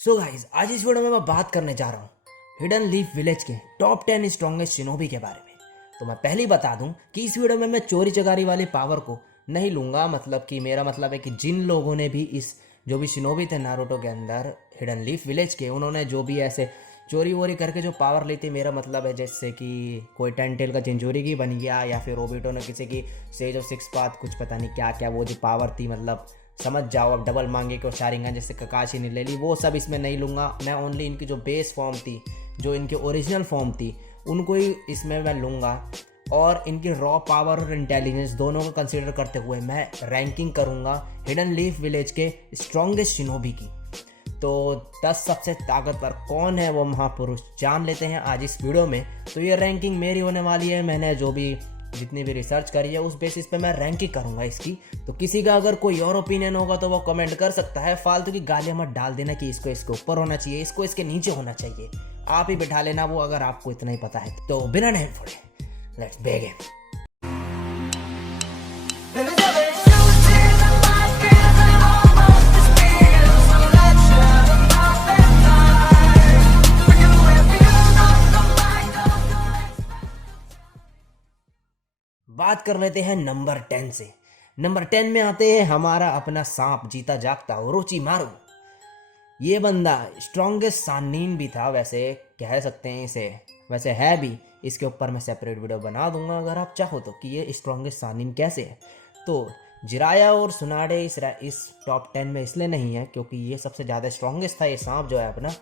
So guys, आज इस video में मैं बात करने जा रहा हूँ हिडन लीफ विलेज के टॉप 10 स्ट्रॉन्गेस्ट शिनोबी के बारे में। तो मैं पहले ही बता दूं कि इस वीडियो में मैं चोरी चकारी वाले पावर को नहीं लूंगा। मतलब कि मेरा मतलब है कि जिन लोगों ने भी इस जो भी शिनोबी थे नारुतो के अंदर हिडन लीफ विलेज के, उन्होंने जो भी ऐसे चोरी वोरी करके जो पावर ली थी, मेरा मतलब है जैसे कि कोई टेंटेल का चिंजोरी की बन गया, या फिर ओबिटो ने किसी की सेज ऑफ सिक्स पाथ कुछ पता नहीं क्या क्या वो जो पावर थी, मतलब समझ जाओ। अब डबल मांगे को शारिंगन जैसे ककाशी ने ले ली, वो सब इसमें नहीं लूँगा। मैं ओनली इनकी जो बेस फॉर्म थी, जो इनकी ओरिजिनल फॉर्म थी, उनको ही इसमें मैं लूँगा। और इनकी रॉ पावर और इंटेलिजेंस दोनों को कंसिडर करते हुए मैं रैंकिंग करूँगा हिडन लीफ विलेज के स्ट्रॉन्गेस्ट शिनोबी की। तो 10 सबसे ताकतवर कौन है वो महापुरुष जान लेते हैं आज इस वीडियो में। तो ये रैंकिंग मेरी होने वाली है। मैंने जो भी जितनी भी रिसर्च करी है उस बेसिस पे मैं रैंकिंग करूंगा इसकी। तो किसी का अगर कोई और ओपिनियन होगा तो वो कमेंट कर सकता है। फालतू की गालियां मत डाल देना कि इसको इसके ऊपर होना चाहिए, इसको इसके नीचे होना चाहिए। आप ही बिठा लेना वो, अगर आपको इतना ही पता है। तो बिना टाइम छोड़े लेट्स बिगिन। बात कर लेते हैं नंबर 10 से। नंबर 10 में आते हैं हमारा अपना सांप जीता जागता ओरोचिमारू। ये बंदा स्ट्रॉन्गेस्ट सानिन भी था, वैसे कह सकते हैं इसे, वैसे है भी। इसके ऊपर मैं सेपरेट वीडियो बना दूंगा अगर आप चाहो तो, कि ये स्ट्रॉन्गेस्ट सानिन कैसे है। तो जिराया और सुनाडे इस टॉप 10 में इसलिए नहीं है क्योंकि ये सबसे ज़्यादा स्ट्रॉन्गेस्ट था। ये सांप जो है अपना,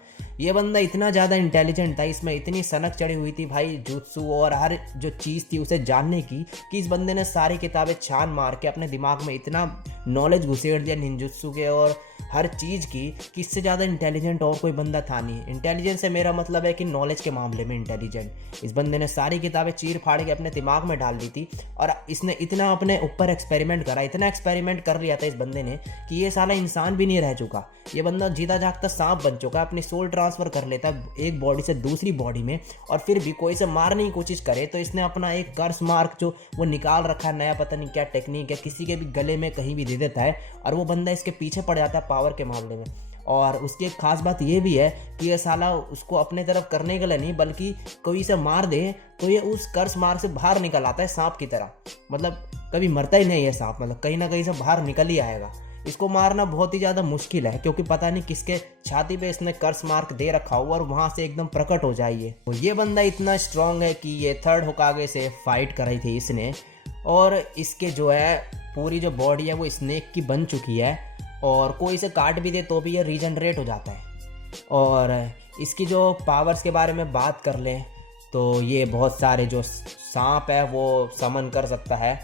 ये बंदा इतना ज़्यादा इंटेलिजेंट था, इसमें इतनी सनक चढ़ी हुई थी भाई जुत्सु और हर जो चीज़ थी उसे जानने की, कि इस बंदे ने सारी किताबें छान मार के अपने दिमाग में इतना नॉलेज घुसेड़ दिया निंजुत्सु के और हर चीज़ की, कि इससे ज़्यादा इंटेलिजेंट और कोई बंदा था नहीं। इंटेलिजेंस से मेरा मतलब है कि नॉलेज के मामले में इंटेलिजेंट। इस बंदे ने सारी किताबें चीर फाड़ के अपने दिमाग में डाल दी थी और इसने इतना अपने ऊपर एक्सपेरिमेंट करा, इतना एक्सपेरिमेंट कर लिया था इस बंदे ने कि ये साला इंसान भी नहीं रह चुका। ये बंदा जीता जागता सांप बन चुका है। अपनी सोल ट्रांसफर कर लेता है एक बॉडी से दूसरी बॉडी में, और फिर भी कोई से मारने की कोशिश करे तो इसने अपना एक कर्स मार्क जो वो निकाल रखा है, नया पता नहीं क्या टेक्निक है, किसी के भी गले में कहीं भी दे देता है और वो बंदा इसके पीछे पड़ जाता है पावर के मामले में। और उसकी एक खास बात ये भी है कि ये साला उसको अपने तरफ करने के लिए नहीं, बल्कि कोई से मार दे तो ये उस कर्स मार्क से बाहर निकल आता है सांप की तरह। मतलब कभी मरता ही नहीं है सांप, मतलब कहीं ना कहीं से बाहर निकल ही आएगा। इसको मारना बहुत ही ज़्यादा मुश्किल है क्योंकि पता नहीं किसके छाती पे इसने कर्स मार्क दे रखा हुआ और वहाँ से एकदम प्रकट हो जाइए। तो ये बंदा इतना स्ट्रांग है कि ये थर्ड होकागे से फाइट कराई थी इसने, और इसके जो है पूरी जो बॉडी है वो स्नेक की बन चुकी है, और कोई इसे काट भी दे तो भी ये रीजनरेट हो जाता है। और इसकी जो पावर्स के बारे में बात कर लें तो ये बहुत सारे जो सांप है वो समन कर सकता है।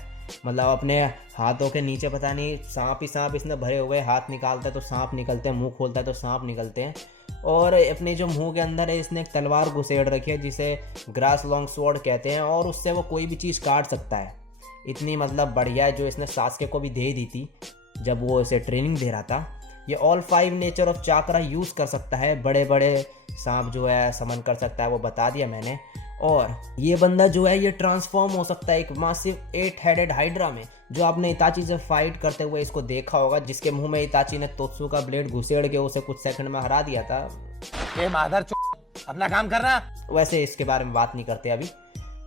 मतलब अपने हाथों के नीचे पता नहीं सांप ही सांप इसने भरे हुए, हाथ निकालता है तो सांप निकलते हैं, मुंह खोलता है तो सांप निकलते हैं। और अपने जो मुंह के अंदर है इसने एक तलवार घुसेड़ रखी है जिसे ग्रास लॉन्ग स्वॉर्ड कहते हैं, और उससे वो कोई भी चीज़ काट सकता है। इतनी मतलब बढ़िया है, जो इसने सास्के को भी दे दी थी जब वो इसे ट्रेनिंग दे रहा था। ये all 5 nature of chakra use कर सकता है, बड़े बड़े सांप जो है समन कर सकता है, वो बता दिया मैंने। और ये बंदा जो है ये ट्रांसफॉर्म हो सकता है एक मासिव 8 हेडेड हाइड्रा में, जो आपने इताची से फाइट करते हुए इसको देखा होगा, जिसके मुंह में इताची ने तोत्सु का ब्लेड घुसेड़ के उसे कुछ सेकंड में हरा दिया था। ये मादर अपना काम कर रहा। वैसे इसके बारे में बात नहीं करते अभी।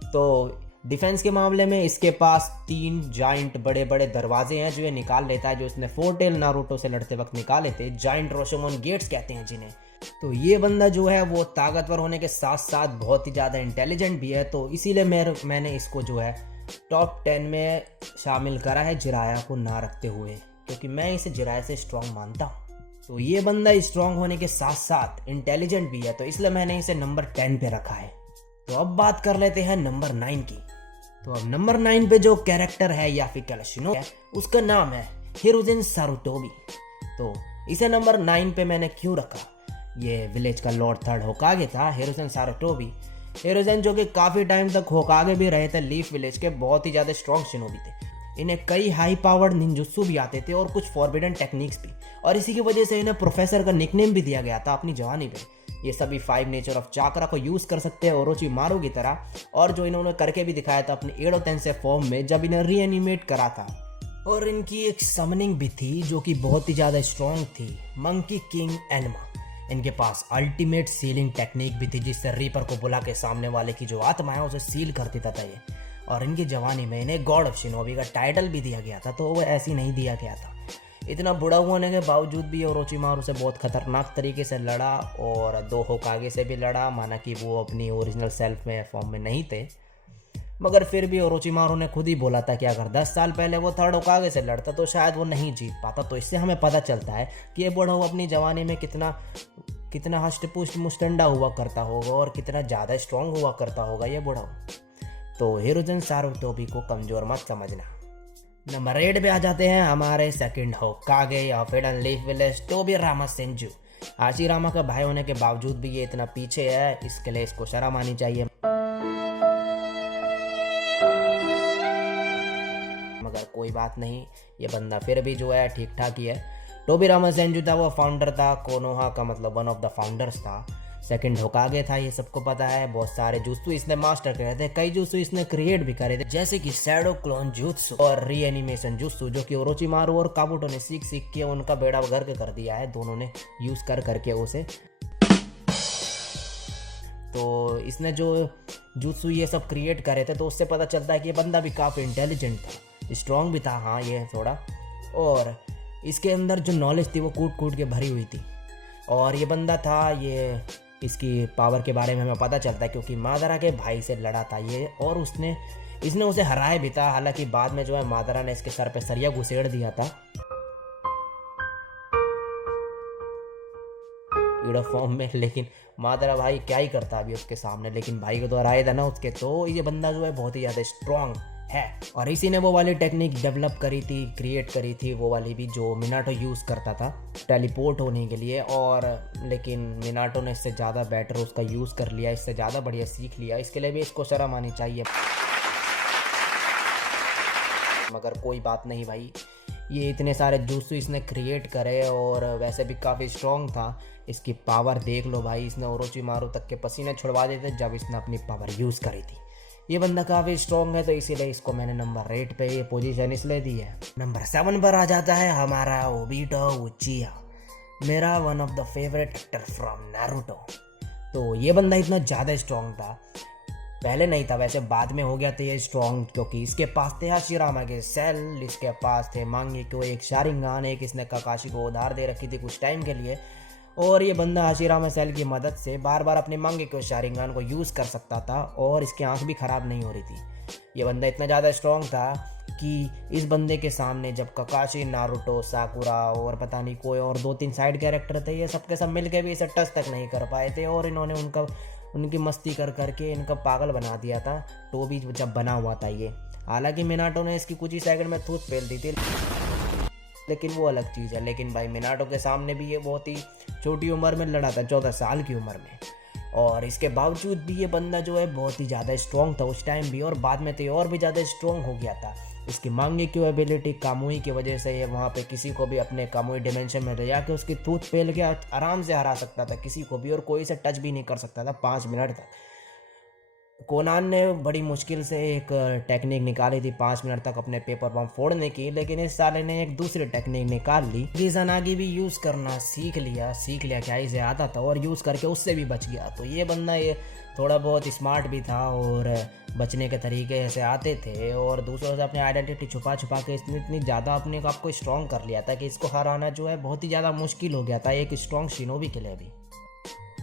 तो डिफेंस के मामले में इसके पास 3 जाइंट बड़े बड़े दरवाजे हैं जो ये निकाल लेता है, जो इसने फोर्टेल नारुतो से लड़ते वक्त निकाले थे। जाइंट रोशोमोन गेट्स कहते हैं जिन्हें। तो ये बंदा जो है वो ताकतवर होने के साथ साथ बहुत ही ज़्यादा इंटेलिजेंट भी है, तो इसीलिए मैंने इसको जो है टॉप 10 में शामिल करा है जिराया को ना रखते हुए, क्योंकि मैं इसे जिराया से स्ट्रॉन्ग मानता हूँ। तो ये बंदा स्ट्रॉन्ग होने के साथ साथ इंटेलिजेंट भी है, तो इसलिए मैंने इसे नंबर 10 पे रखा है। तो अब बात कर लेते हैं नंबर 9 की। तो अब नंबर 9 पे जो कैरेक्टर है या फिर कैलाशिनो है, उसका नाम है हिरुजेन सारुटोबी। तो इसे नंबर 9 पे मैंने क्यों रखा, ये विलेज का लॉर्ड थर्ड होकागे था हिरुजेन सारुटोबी। हिरुजेन जो कि काफ़ी टाइम तक होकागे भी रहे थे लीफ विलेज के, बहुत ही ज़्यादा स्ट्रॉन्ग शिनोबी थे। इन्हें कई हाई पावर्ड निंजुत्सु भी आते थे और कुछ फॉरबिडन टेक्निक्स भी, और इसी की वजह से इन्हें प्रोफेसर का निकनेम भी दिया गया था अपनी जवानी पे। ये सभी 5 नेचर ऑफ चाक्रा को यूज़ कर सकते हैं ओरोचिमारू की तरह, और जो इन्होंने करके भी दिखाया था अपने एडो तेंसेई फॉर्म में जब इन्हें रीएनिमेट करा था। और इनकी एक समनिंग भी थी जो कि बहुत ही ज़्यादा स्ट्रॉन्ग थी, मंकी किंग एनमा। इनके पास अल्टीमेट सीलिंग टेक्निक भी थी, जिससे रीपर को बुला के सामने वाले की जो आत्मा है उसे सील कर देता था ये। और इनकी जवानी में इन्हें गॉड ऑफ शिनोबी का टाइटल भी दिया गया था, तो वो ऐसे ही नहीं दिया गया था। इतना बुरा होने के बावजूद भी ओरोचिमारू से बहुत खतरनाक तरीके से लड़ा और 2 होकागे से भी लड़ा। माना कि वो अपनी ओरिजिनल सेल्फ में फॉर्म में नहीं थे, मगर फिर भी ओरोचिमारू ने खुद ही बोला था कि अगर 10 साल पहले वो 3rd होकागे से लड़ता तो शायद वो नहीं जीत पाता। तो इससे हमें पता चलता है कि ये बूढ़ा अपनी जवानी में कितना हष्ट पुष्ट मुस्टंडा हुआ करता होगा और कितना ज़्यादा स्ट्रांग हुआ करता होगा ये बूढ़ा। तो हिरोजन सारुतोबी को कमज़ोर मत समझना। नंबर 8 पे आ जाते हैं हमारे second Hokage of hidden leaf village, Tobirama Senju. Hashirama का भाई होने के बावजूद भी ये इतना पीछे है, इसके लिए इसको शर्म आनी चाहिए। मगर कोई बात नहीं, ये बंदा फिर भी जो है ठीक ठाक ही है। तोबिरामा सेंजू था, वो फाउंडर था, कोनोहा का मतलब वन ऑफ द फाउंडर्स था। सेकंड होकागे था, ये सबको पता है। बहुत सारे जुत्सु इसने मास्टर करे थे, कई जुत्सु इसने क्रिएट भी करे थे, जैसे कि शैडो क्लोन जुत्सु और रीएनिमेशन जुत्सु, जो कि ओरोचिमारू और काबुटो ने सीख के उनका बेड़ा गर्क कर दिया है, दोनों ने यूज करके उसे। तो इसने जो जुत्सु ये सब क्रिएट करे थे, तो उससे पता चलता है कि ये बंदा भी काफ़ी इंटेलिजेंट था, स्ट्रांग भी था, हाँ ये थोड़ा। और इसके अंदर जो नॉलेज थी वो कूट के भरी हुई थी। और ये बंदा था, ये इसकी पावर के बारे में हमें पता चलता है क्योंकि मादारा के भाई से लड़ा था ये, और इसने उसे हराया भी था। हालांकि बाद में जो है मादारा ने इसके सर पे सरिया घुसेड़ दिया था यूनिफॉर्म में, लेकिन मादारा भाई क्या ही करता अभी उसके सामने, लेकिन भाई को तो हराया था ना उसके। तो ये बंदा जो है बहुत ही ज़्यादा स्ट्रांग है, और इसी ने वो वाली टेक्निक डेवलप करी थी, क्रिएट करी थी, वो वाली भी जो मिनाटो यूज़ करता था टेलीपोर्ट होने के लिए। और लेकिन मिनाटो ने इससे ज़्यादा बेटर उसका यूज़ कर लिया, इससे ज़्यादा बढ़िया सीख लिया, इसके लिए भी इसको शर्म आनी चाहिए। मगर कोई बात नहीं भाई, ये इतने सारे जुत्सु इसने क्रिएट करे और वैसे भी काफ़ी स्ट्रांग था। इसकी पावर देख लो भाई, इसने ओरोचिमारू तक के पसीने छुड़वा देते जब इसने अपनी पावर यूज़ करी थी। ये बंदा काफ़ी स्ट्रॉन्ग है, तो इसीलिए इसको मैंने नंबर 8 पे ये पोजीशन इसलिए दी है। नंबर 7 पर आ जाता है हमारा ओबिटो उचिहा, मेरा one of the favourite actor from Naruto. तो ये बंदा इतना ज़्यादा स्ट्रॉन्ग था, पहले नहीं था वैसे, बाद में हो गया था ये स्ट्रॉन्ग, क्योंकि इसके पास थे हाशिरामा के सेल, इसके पास थे मांगेक्यो एक शारिंगान, एक इसने काकाशी को उधार दे रखी थी कुछ टाइम के लिए। और ये बंदा हाशिरामा सेल की मदद से बार बार अपने मांगेक्यो शारिंगान को यूज़ कर सकता था, और इसकी आंख भी ख़राब नहीं हो रही थी। ये बंदा इतना ज़्यादा स्ट्रॉन्ग था कि इस बंदे के सामने जब काकाशी, नारुतो, साकुरा और पता नहीं कोई और 2-3 साइड कैरेक्टर थे, ये सबके सब मिल के भी इसे टच तक नहीं कर पाए थे, और इन्होंने उनकी मस्ती करके इनका पागल बना दिया था। तो भी जब बना हुआ था ये, हालांकि मिनाटो ने इसकी कुछ ही सेकंड में थूथ फेल दी थी, लेकिन वो अलग चीज़ है। लेकिन भाई मिनाटो के सामने भी ये बहुत ही छोटी उम्र में लड़ा था, 14 साल की उम्र में, और इसके बावजूद भी ये बंदा जो है बहुत ही ज़्यादा स्ट्रॉन्ग था उस टाइम भी, और बाद में तो ये और भी ज़्यादा स्ट्रॉन्ग हो गया था। इसकी मांगेक्यो एबिलिटी कामुई की वजह से ये वहाँ पे किसी को भी अपने कामुई डिमेंशन में ले जाके उसकी टूथ फेल के आराम से हरा सकता था किसी को भी, और कोई से टच भी नहीं कर सकता था 5 मिनट तक। कोनान ने बड़ी मुश्किल से एक टेक्निक निकाली थी 5 मिनट तक अपने पेपर बम फोड़ने की, लेकिन इस साले ने एक दूसरी टेक्निक निकाल ली। किज़ानागी भी यूज़ करना सीख लिया क्या इसे आता था, और यूज़ करके उससे भी बच गया। तो ये बंदा ये थोड़ा बहुत स्मार्ट भी था, और बचने के तरीके ऐसे आते थे, और दूसरों से अपनी आइडेंटिटी छुपा के इसने इतनी ज़्यादा अपने आप को स्ट्रॉन्ग कर लिया था कि इसको हराना जो है बहुत ही ज़्यादा मुश्किल हो गया था एक स्ट्रॉन्ग शिनोबी के लिए भी।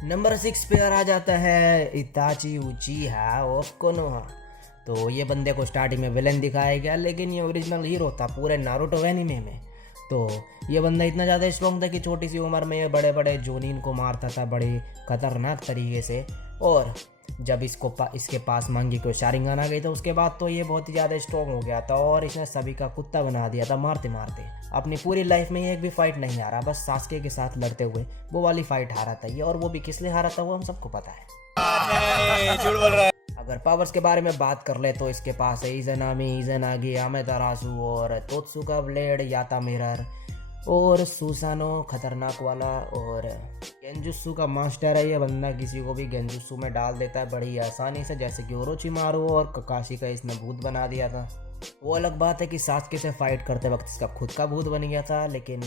नंबर 6 पे आ जाता है इताची उचिहा ऑफ कोनोहा। तो ये बंदे को स्टार्टिंग में विलन दिखाया गया, लेकिन ये ओरिजिनल हीरो था पूरे नारुतो एनीमे में। तो ये बंदा इतना ज़्यादा स्ट्रॉन्ग था कि छोटी सी उम्र में ये बड़े बड़े जोनिन को मारता था बड़े खतरनाक तरीके से, और जब इसके पास मांगेक्यो शारिंगान आ गई तो उसके बाद तो ये बहुत ही ज़्यादा स्ट्रॉन्ग हो गया था, और इसने सभी का कुत्ता बना दिया था मारते मारते। अपनी पूरी लाइफ में एक भी फाइट नहीं हारा, बस सास्के के साथ लड़ते हुए वो वाली फाइट हारा था ये, और वो भी किस लिए हारा था वो हम सबको पता है। झूठ बोल रहा है। अगर पावर्स के बारे में बात कर ले तो इसके पास है इज़नामी, इज़नागी, आमेदारासु और तोत्सुका ब्लेड, याता मिरर और सुसानो खतरनाक वाला, और गेंजुत्सु का मास्टर है ये बंदा, किसी को भी गेंजुत्सु में डाल देता है बड़ी आसानी से, जैसे कि ओरोचिमारू और काकाशी का इसने भूत बना दिया था। वो अलग बात है कि सास्के से फाइट करते वक्त इसका खुद का भूत बन गया था, लेकिन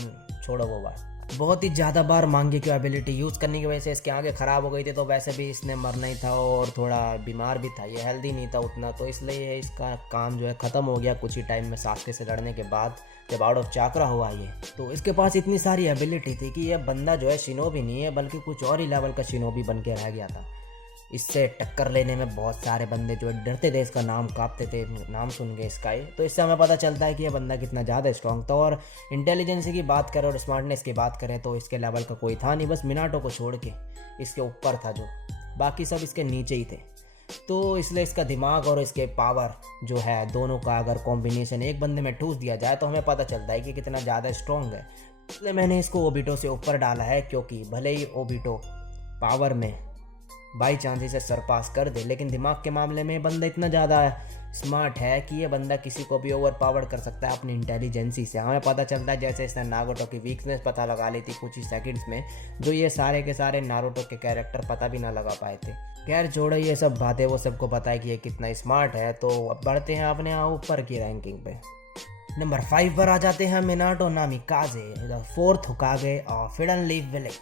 छोड़ो वो बात। बहुत ही ज़्यादा बार मांगे की एबिलिटी यूज़ करने की वजह से इसकी आंखें ख़राब हो गई थी, तो वैसे भी इसने मरना ही था और थोड़ा बीमार भी था, ये हेल्दी नहीं था उतना, तो इसलिए इसका काम जो है ख़त्म हो गया कुछ ही टाइम में सास्के से लड़ने के बाद, जब आउट ऑफ चाकरा हुआ ये। तो इसके पास इतनी सारी एबिलिटी थी कि यह बंदा जो है शिनोबी नहीं है बल्कि कुछ और ही लेवल का शिनोबी बन के रह गया था। इससे टक्कर लेने में बहुत सारे बंदे जो डरते थे, इसका नाम कांपते थे नाम सुन के इसका ही। तो इससे हमें पता चलता है कि ये बंदा कितना ज़्यादा स्ट्रांग था। और इंटेलिजेंस की बात करें और स्मार्टनेस की बात करें तो इसके लेवल का कोई था नहीं, बस मिनाटो को छोड़ के इसके ऊपर था, जो बाकी सब इसके नीचे ही थे। तो इसलिए इसका दिमाग और इसके पावर जो है दोनों का अगर कॉम्बिनेशन एक बंदे में ठूस दिया जाए तो हमें पता चलता है कि कितना ज़्यादा स्ट्रांग है। इसलिए मैंने इसको ओबिटो से ऊपर डाला है, क्योंकि भले ही ओबिटो पावर में बाई चांस इसे सरपास कर दे, लेकिन दिमाग के मामले में बंदा इतना ज़्यादा स्मार्ट है कि ये बंदा किसी को भी ओवर पावर कर सकता है अपनी इंटेलिजेंसी से। हमें पता चलता है जैसे इसने नारुतो की वीकनेस पता लगा ली थी कुछ ही सेकंड्स में, जो ये सारे के सारे नारुतो के कैरेक्टर पता भी ना लगा पाए थे। खैर छोड़ो ये सब बातें, वो सबको पता है कि ये कितना स्मार्ट है। तो अब बढ़ते हैं अपने यहाँ ऊपर की रैंकिंग पे। नंबर 5 पर आ जाते हैं Minato Namikaze, the fourth Hokage of hidden leaf village.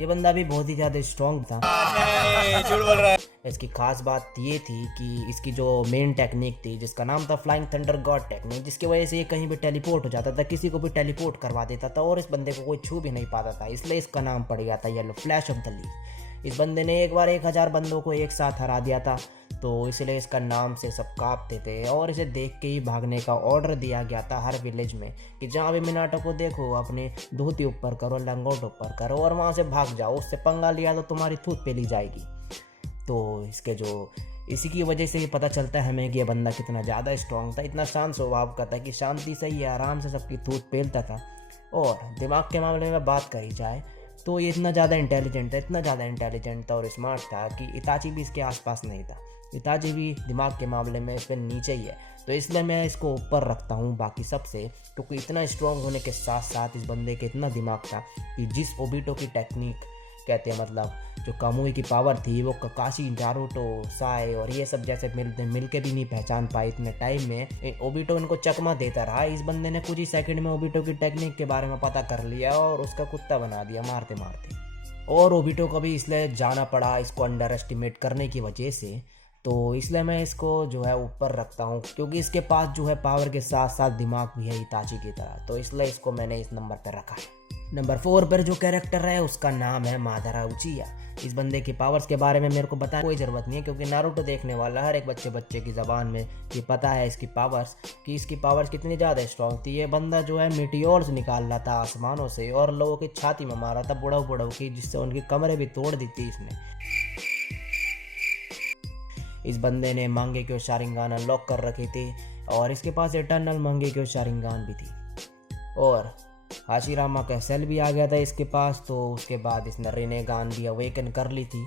ये बंदा भी बहुत ही ज़्यादा स्ट्रॉन्ग था। झूठ बोल रहा है। इसकी खास बात ये थी कि इसकी जो मेन टेक्निक थी जिसका नाम था फ्लाइंग थंडर गॉड टेक्निक, जिसकी वजह से ये कहीं भी टेलीपोर्ट हो जाता था, किसी को भी टेलीपोर्ट करवा देता था और इस बंदे को कोई छू भी नहीं पाता था, इसलिए इसका नाम पड़ गया था yellow flash of the leaf. इस बंदे ने एक बार 1000 बंदों को एक साथ हरा दिया था, तो इसलिए इसका नाम से सब कांपते थे और इसे देख के ही भागने का ऑर्डर दिया गया था हर विलेज में कि जहाँ भी मिनाटो को देखो अपने धोती ऊपर करो, लंगोट ऊपर करो और वहाँ से भाग जाओ, उससे पंगा लिया तो तुम्हारी थूत पेली जाएगी। तो इसके जो इसी की वजह से ही पता चलता है हमें कि ये बंदा कितना ज़्यादा स्ट्रांग था। इतना शांत स्वभाव का था कि शांति से ही आराम से सबकी थूत पेलता था। और दिमाग के मामले में बात करी जाए तो ये इतना ज़्यादा इंटेलिजेंट था और स्मार्ट था कि इताची भी इसके आसपास नहीं था। इताची भी दिमाग के मामले में इस पर नीचे ही है, तो इसलिए मैं इसको ऊपर रखता हूँ बाकी सबसे, क्योंकि इतना स्ट्रांग होने के साथ साथ इस बंदे के इतना दिमाग था कि जिस ओबिटो की टेक्निक कहते हैं, मतलब जो कामुई की पावर थी, वो ककाशी, नारुतो, साए और ये सब जैसे मिल के भी नहीं पहचान पाए इतने टाइम में। ओबिटो इनको चकमा देता रहा। इस बंदे ने कुछ ही सेकंड में ओबिटो की टेक्निक के बारे में पता कर लिया और उसका कुत्ता बना दिया मारते मारते। और ओबिटो को भी इसलिए जाना पड़ा इसको अंडर एस्टिमेट करने की वजह से, तो इसलिए मैं इसको जो है ऊपर रखता हूँ, क्योंकि इसके पास जो है पावर के साथ साथ दिमाग भी है इताची की तरह, तो इसलिए इसको मैंने इस नंबर पर रखा है। नंबर 4 पर जो कैरेक्टर है उसका नाम है मादारा उचिया। इस बंदे की पावर्स के बारे में मेरे को बताने कोई ज़रूरत नहीं है, क्योंकि नारुतो देखने वाला हर एक बच्चे की ज़बान में ये पता है इसकी पावर्स, कि इसकी पावर्स कितनी ज़्यादा स्ट्रॉन्ग थी। ये बंदा जो है मीटियोर्स निकाल रहा था आसमानों से और लोगों की छाती में मारा था बुढ़ाऊ की, जिससे उनकी कमरे भी तोड़ दी थी इसने। इस बंदे ने मांगेक्यो शारिंगान अनलॉक कर रखी थी और इसके पास इटर्नल मांगेक्यो शारिंगान भी थी और हाशिरामा का सेल भी आ गया था इसके पास। तो उसके बाद इसने रिनेगान भी अवेकन कर ली थी।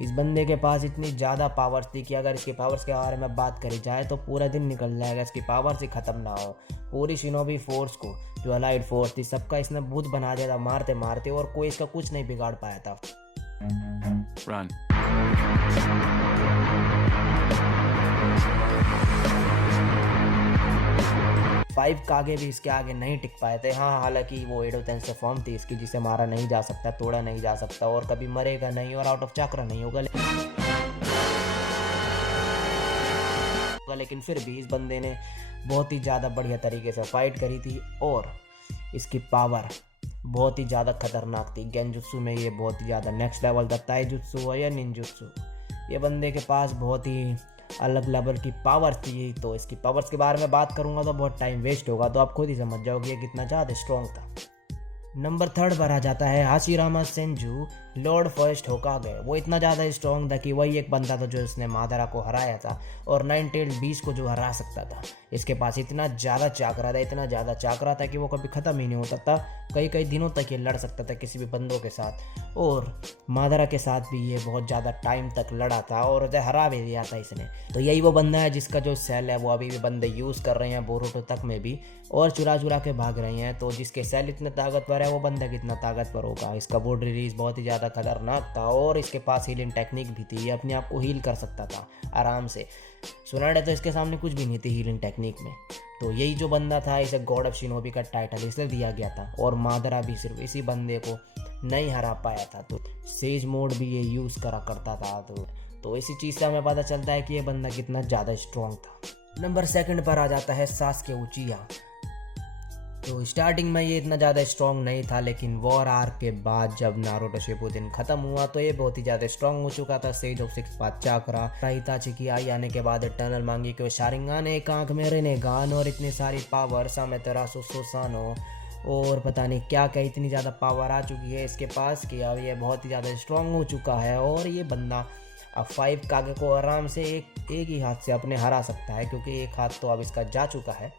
इस बंदे के पास इतनी ज़्यादा पावर्स थी कि अगर इसकी पावर्स के बारे में बात करी जाए तो पूरा दिन निकल जाएगा, इसकी पावर्स ही ख़त्म ना हो। पूरी शिनोबी फोर्स को, जो अलाइड फोर्स थी, सबका इसने भूत बना दिया था मारते मारते, और कोई इसका कुछ नहीं बिगाड़ पाया था। Run. 5 कागे भी इसके आगे नहीं टिक पाए थे। हाँ, हालांकि वो एडो तेंसे फॉर्म थी इसकी, जिसे मारा नहीं जा सकता, तोड़ा नहीं जा सकता और कभी मरेगा नहीं और आउट ऑफ चक्र नहीं होगा। लेकिन फिर भी इस बंदे ने बहुत ही ज़्यादा बढ़िया तरीके से फाइट करी थी और इसकी पावर बहुत ही ज़्यादा खतरनाक थी। गेंजुत्सु में ये बहुत ही ज़्यादा नेक्स्ट लेवल था, ताइजुत्सु हो या निंजुत्सु, ये बंदे के पास बहुत ही अलग लेवल की पावर थी। तो इसकी पावर्स के बारे में बात करूंगा तो बहुत टाइम वेस्ट होगा, तो आप खुद ही समझ जाओगे ये कितना ज़्यादा स्ट्रॉन्ग था। नंबर 3 पर आ जाता है हाशिरामा सेंजू, लॉर्ड फर्स्ट होकागे। वो इतना ज़्यादा स्ट्रॉन्ग था कि वही एक बंदा था जो इसने मादारा को हराया था और 9 टेल्ड बीस्ट को जो हरा सकता था। इसके पास इतना ज़्यादा चाकरा था कि वो कभी ख़त्म ही नहीं होता था। कई दिनों तक ये लड़ सकता था किसी भी बंदों के साथ, और मादारा के साथ भी ये बहुत ज़्यादा टाइम तक लड़ा था और उसे हरा भी दिया था इसने। तो यही वो बंदा है जिसका जो सेल है वो अभी भी बंदे यूज़ कर रहे हैं बोरुटो तक में भी, और चुरा के भाग रहे हैं। तो जिसके सेल इतने ताकतवर है वो बंदा कितना ताकतवर होगा। इसका बोर्ड रिलीज बहुत ही ज़्यादा खतरनाक था और इसके पास हीलिंग टेक्निक भी थी, ये अपने आप को हील कर सकता था आराम से। सुनाडे तो इसके सामने कुछ भी नहीं थी हीलिंग टेक्निक में। तो यही जो बंदा था, इसे गॉड ऑफ शिनोबी का टाइटल इसलिए दिया गया था, और मादरा भी सिर्फ इसी बंदे को नहीं हरा पाया था। तो सेज मोड भी ये यूज़ करा करता था। तो इसी चीज़ से हमें पता चलता है कि ये बंदा कितना ज़्यादा स्ट्रॉन्ग था। नंबर 2 पर आ जाता है सास्के उचिहा। तो स्टार्टिंग में ये इतना ज़्यादा स्ट्रॉन्ग नहीं था, लेकिन वॉर आर्क के बाद जब नारुतो शिपुडेन ख़त्म हुआ तो ये बहुत ही ज़्यादा स्ट्रॉन्ग हो चुका था। Sage of six path chakra, Hitachi की आई आने के बाद टनल मांगी के शारिंगान, एक आंख में रेनेगान और इतनी सारी पावर, सामेतरासु सुसानो और पता नहीं क्या क्या इतनी ज़्यादा पावर आ चुकी है इसके पास कि अब ये बहुत ही ज़्यादा स्ट्रॉन्ग हो चुका है। और ये बंदा अब 5 कागे को आराम से एक ही हाथ से अपने हरा सकता है, क्योंकि एक हाथ तो अब इसका जा चुका है।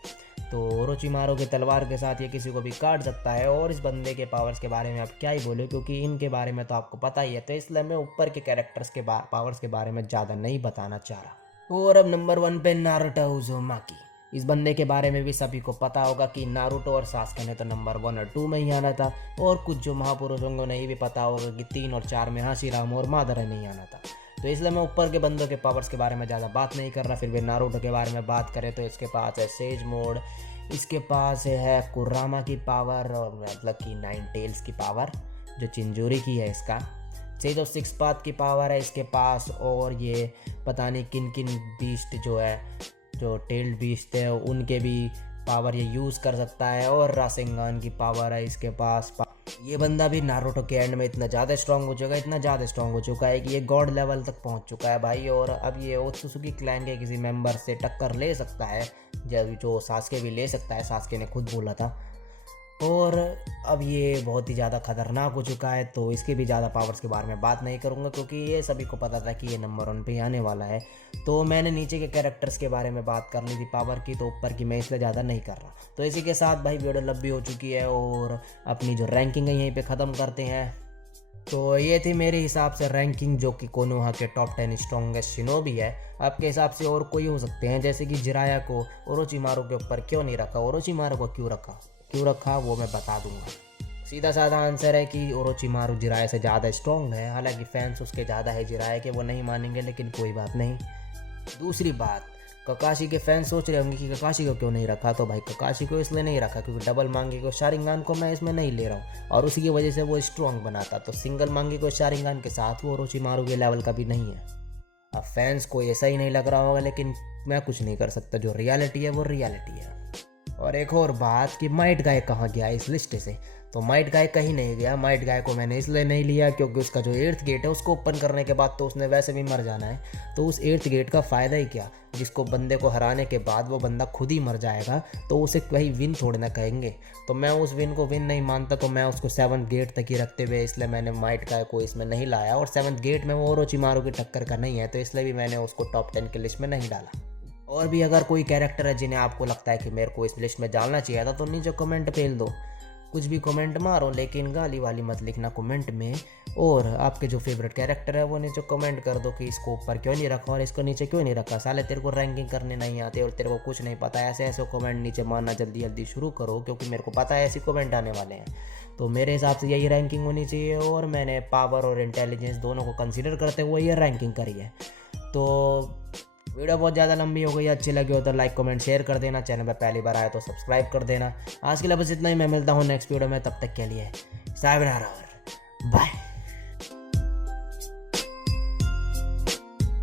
तो ओरोचिमारू की तलवार के साथ ये किसी को भी काट सकता है। और इस बंदे के पावर्स के बारे में आप क्या ही बोले, क्योंकि इनके बारे में तो आपको पता ही है। तो इसलिए मैं ऊपर के कैरेक्टर्स के पावर्स के बारे में ज़्यादा नहीं बताना चाह रहा। और अब नंबर 1 पे नारुतो उज़ुमाकी। इस बंदे के बारे में भी सभी को पता होगा कि नारुतो और सास्के ने तो नंबर 1 और 2 में ही आना था, और कुछ जो महापुरुषों को नहीं भी पता होगा कि 3 और 4 में हाशिरामा और मादरा नहीं आना था। तो इसलिए मैं ऊपर के बंदों के पावर्स के बारे में ज़्यादा बात नहीं कर रहा। फिर भी नारुतो के बारे में बात करें तो इसके पास है सेज मोड, इसके पास है कुरामा की पावर, और मतलब कि 9 टेल्स की पावर जो चिंजूरी की है इसका। सेज ऑफ सिक्स पाथ की पावर है इसके पास, और ये पता नहीं किन किन बीस्ट जो है, जो टेल्ड बीस्ट है उनके भी पावर ये यूज़ कर सकता है। और रासेंगान की पावर है इसके पास। ये बंदा भी नारुतो के एंड में इतना ज़्यादा स्ट्रॉन्ग हो चुका है, इतना ज़्यादा स्ट्रॉन्ग हो चुका है कि ये गॉड लेवल तक पहुंच चुका है भाई। और अब ये ओत्सुसुकी क्लैन के किसी मेंबर से टक्कर ले सकता है, जो सास्के भी ले सकता है, सास्के ने खुद बोला था। और अब ये बहुत ही ज़्यादा खतरनाक हो चुका है। तो इसके भी ज़्यादा पावर्स के बारे में बात नहीं करूँगा, क्योंकि ये सभी को पता था कि ये नंबर 1 पे आने वाला है। तो मैंने नीचे के कैरेक्टर्स के बारे में बात कर ली थी पावर की, तो ऊपर की मैं इसलिए ज़्यादा नहीं कर रहा। तो इसी के साथ भाई वीडियो लंबी हो चुकी है, और अपनी जो रैंकिंग है यहीं पर ख़त्म करते हैं। तो ये थी मेरे हिसाब से रैंकिंग, जो कि कोनोहा के टॉप 10 स्ट्रॉन्गेस्ट शिनोबी है। आपके हिसाब से और कोई हो सकते हैं, जैसे कि जिराया को ओरोचिमारू के ऊपर क्यों नहीं रखा, ओरोचिमारू को क्यों रखा वो मैं बता दूंगा। सीधा साधा आंसर है कि ओरोचिमारू जिराया से ज़्यादा स्ट्रॉन्ग है। हालांकि फैंस उसके ज़्यादा है जिराया के, वो नहीं मानेंगे, लेकिन कोई बात नहीं। दूसरी बात, ककाशी के फैंस सोच रहे होंगे कि ककाशी को क्यों नहीं रखा। तो भाई ककाशी को इसलिए नहीं रखा क्योंकि डबल मांगी को शारिंगान को मैं इसमें नहीं ले रहा हूँ, और उसी की वजह से वो स्ट्रॉन्ग बनाता। तो सिंगल मांगी को शारिंगान के साथ वो ओरोचिमारू के लेवल का भी नहीं है। अब फैंस को ऐसा ही नहीं लग रहा होगा, लेकिन मैं कुछ नहीं कर सकता। जो रियलिटी है वो रियलिटी है। और एक और बात कि माइट गाय कहाँ गया इस लिस्ट से। तो माइट गाय कहीं नहीं गया। माइट गाय को मैंने इसलिए नहीं लिया क्योंकि उसका जो 8th गेट है उसको ओपन करने के बाद तो उसने वैसे भी मर जाना है। तो उस 8th गेट का फ़ायदा ही क्या, जिसको बंदे को हराने के बाद वो बंदा खुद ही मर जाएगा, तो उसे वही विन थोड़ी ना कहेंगे। तो मैं उस विन को विन नहीं मानता, तो मैं उसको 7th गेट तक ही रखते हुए इसलिए मैंने माइट गाय को इसमें नहीं लाया। और 7th गेट में वो ओरोचिमारू की टक्कर का नहीं है, तो इसलिए भी मैंने उसको टॉप 10 की लिस्ट में नहीं डाला। और भी अगर कोई कैरेक्टर है जिन्हें आपको लगता है कि मेरे को इस लिस्ट में डालना चाहिए था, तो नीचे कमेंट फेल दो, कुछ भी कमेंट मारो, लेकिन गाली वाली मत लिखना कमेंट में। और आपके जो फेवरेट कैरेक्टर है वो नीचे कमेंट कर दो कि इसको ऊपर क्यों नहीं रखा और इसको नीचे क्यों नहीं रखा। साले तेरे को रैंकिंग करने नहीं आते और तेरे को कुछ नहीं पता। ऐसे कमेंट नीचे मारना जल्दी जल्दी शुरू करो, क्योंकि मेरे को पता है ऐसे कमेंट आने वाले हैं। तो मेरे हिसाब से यही रैंकिंग होनी चाहिए, और मैंने पावर और इंटेलिजेंस दोनों को कंसिडर करते हुए ये रैंकिंग करी है। तो वीडियो बहुत ज़्यादा लंबी हो गई, अच्छी लगी हो तो लाइक कमेंट शेयर कर देना। चैनल पर पहली बार आए तो सब्सक्राइब कर देना। आज के लिए बस इतना ही, मैं मिलता हूँ नेक्स्ट वीडियो में। तब तक के लिए साइबरा बाय।